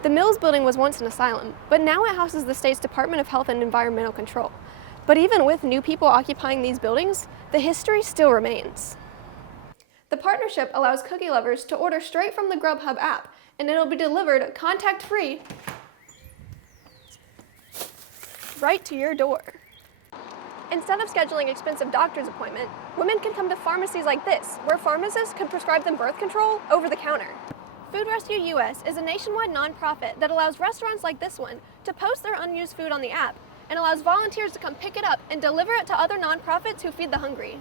The Mills building was once an asylum, but now it houses the state's Department of Health and Environmental Control. But even with new people occupying these buildings, the history still remains. The partnership allows cookie lovers to order straight from the Grubhub app, and it'll be delivered contact-free right to your door. Instead of scheduling expensive doctor's appointment, women can come to pharmacies like this, where pharmacists can prescribe them birth control over the counter. Food Rescue US is a nationwide nonprofit that allows restaurants like this one to post their unused food on the app and allows volunteers to come pick it up and deliver it to other nonprofits who feed the hungry.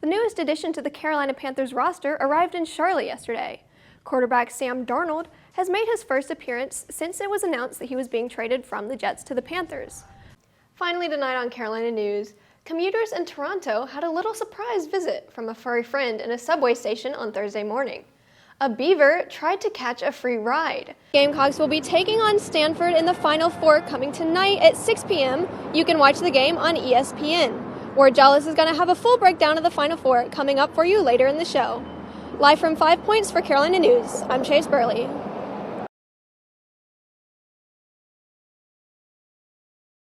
The newest addition to the Carolina Panthers roster arrived in Charlotte yesterday. Quarterback Sam Darnold has made his first appearance since it was announced that he was being traded from the Jets to the Panthers. Finally tonight on Carolina News, commuters in Toronto had a little surprise visit from a furry friend in a subway station on Thursday morning. A beaver tried to catch a free ride. Gamecocks will be taking on Stanford in the Final Four coming tonight at 6 p.m. You can watch the game on ESPN. Ward Jollis is going to have a full breakdown of the Final Four coming up for you later in the show. Live from 5 Points for Carolina News, I'm Chase Berley.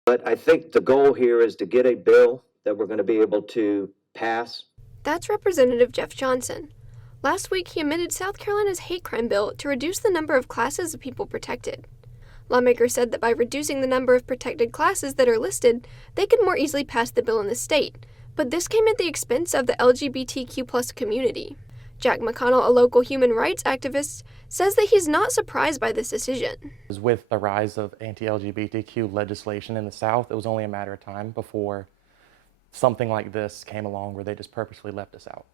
But I think the goal here is to get a bill that we're going to be able to pass. That's Representative Jeff Johnson. Last week, he amended South Carolina's hate crime bill to reduce the number of classes of people protected. Lawmakers said that by reducing the number of protected classes that are listed, they could more easily pass the bill in the state. But this came at the expense of the LGBTQ+ community. Jack McConnell, a local human rights activist, says that he's not surprised by this decision. With the rise of anti-LGBTQ legislation in the South, it was only a matter of time before something like this came along where they just purposely left us out.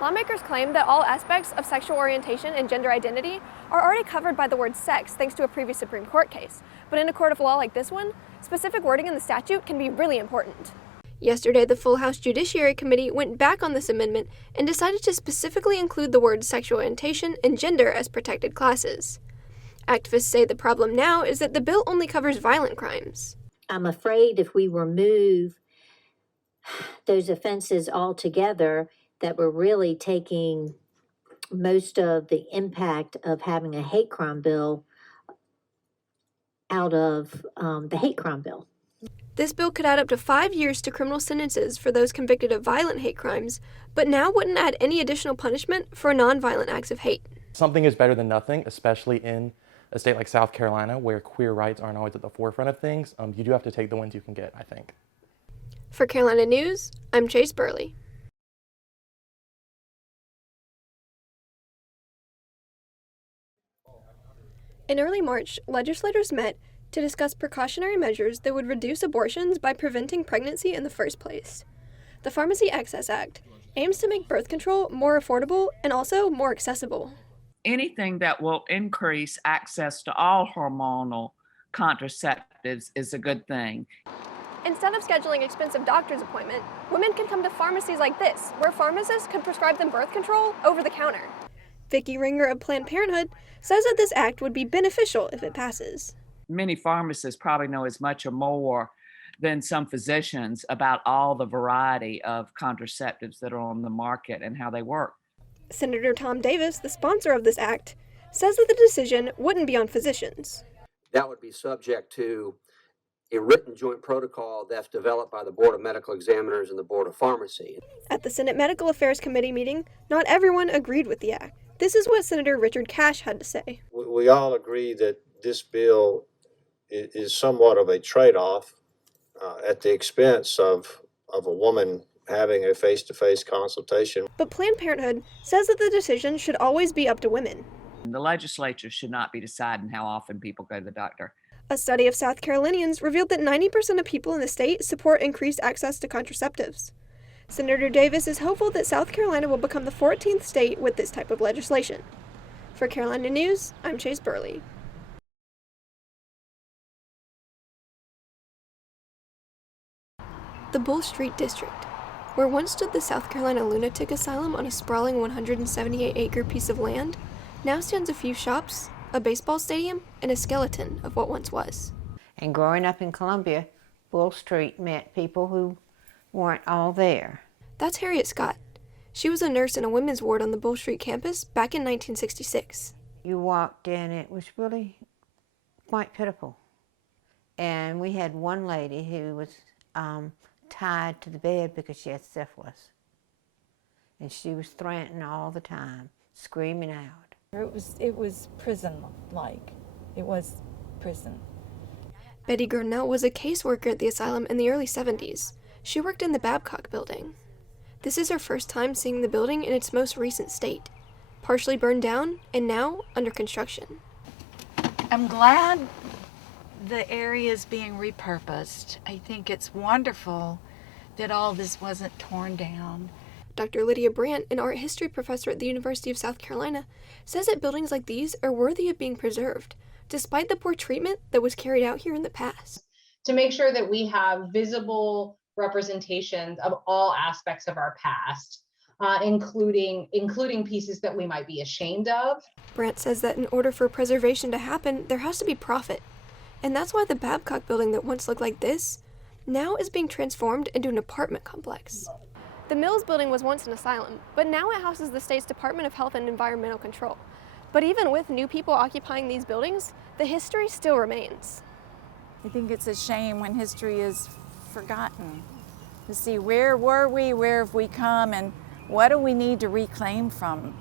Lawmakers claim that all aspects of sexual orientation and gender identity are already covered by the word sex thanks to a previous Supreme Court case. But in a court of law like this one, specific wording in the statute can be really important. Yesterday, the full House Judiciary Committee went back on this amendment and decided to specifically include the words sexual orientation and gender as protected classes. Activists say the problem now is that the bill only covers violent crimes. I'm afraid if we remove those offenses altogether, that we're really taking most of the impact of having a hate crime bill out of the hate crime bill. This bill could add up to 5 years to criminal sentences for those convicted of violent hate crimes, but now wouldn't add any additional punishment for nonviolent acts of hate. Something is better than nothing, especially in a state like South Carolina where queer rights aren't always at the forefront of things. You do have to take the wins you can get, I think. For Carolina News, I'm Chase Berley. In early March, legislators met to discuss precautionary measures that would reduce abortions by preventing pregnancy in the first place. The Pharmacy Access Act aims to make birth control more affordable and also more accessible. Anything that will increase access to all hormonal contraceptives is a good thing. Instead of scheduling expensive doctor's appointment, women can come to pharmacies like this, where pharmacists can prescribe them birth control over the counter. Vicki Ringer of Planned Parenthood says that this act would be beneficial if it passes. Many pharmacists probably know as much or more than some physicians about all the variety of contraceptives that are on the market and how they work. Senator Tom Davis, the sponsor of this act, says that the decision wouldn't be on physicians. That would be subject to a written joint protocol that's developed by the Board of Medical Examiners and the Board of Pharmacy. At the Senate Medical Affairs Committee meeting, not everyone agreed with the act. This is what Senator Richard Cash had to say. We all agree that this bill is somewhat of a trade-off at the expense of a woman having a face-to-face consultation. But Planned Parenthood says that the decision should always be up to women. The legislature should not be deciding how often people go to the doctor. A study of South Carolinians revealed that 90% of people in the state support increased access to contraceptives. Senator Davis is hopeful that South Carolina will become the 14th state with this type of legislation. For Carolina News, I'm Chase Berley. The Bull Street District, where once stood the South Carolina Lunatic Asylum on a sprawling 178-acre piece of land, now stands a few shops, a baseball stadium, and a skeleton of what once was. And growing up in Columbia, Bull Street meant people who weren't all there. That's Harriet Scott. She was a nurse in a women's ward on the Bull Street campus back in 1966. You walked in, it was really quite pitiful. And we had one lady who was tied to the bed because she had syphilis. And she was threatened all the time, screaming out. It was prison-like. It was prison. Betty Gurnell was a caseworker at the asylum in the early 70s. She worked in the Babcock building. This is her first time seeing the building in its most recent state, partially burned down and now under construction. I'm glad the area is being repurposed. I think it's wonderful that all this wasn't torn down. Dr. Lydia Brandt, an art history professor at the University of South Carolina, says that buildings like these are worthy of being preserved, despite the poor treatment that was carried out here in the past. To make sure that we have visible representations of all aspects of our past, including pieces that we might be ashamed of. Brandt says that in order for preservation to happen, there has to be profit. And that's why the Babcock building that once looked like this now is being transformed into an apartment complex. The Mills building was once an asylum, but now it houses the state's Department of Health and Environmental Control. But even with new people occupying these buildings, the history still remains. I think it's a shame when history is forgotten, to see where were we, where have we come, and what do we need to reclaim from.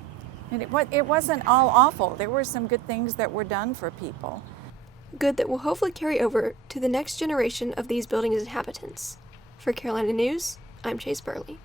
And it wasn't all awful. There were some good things that were done for people. Good that will hopefully carry over to the next generation of these buildings' inhabitants. For Carolina News, I'm Chase Berley.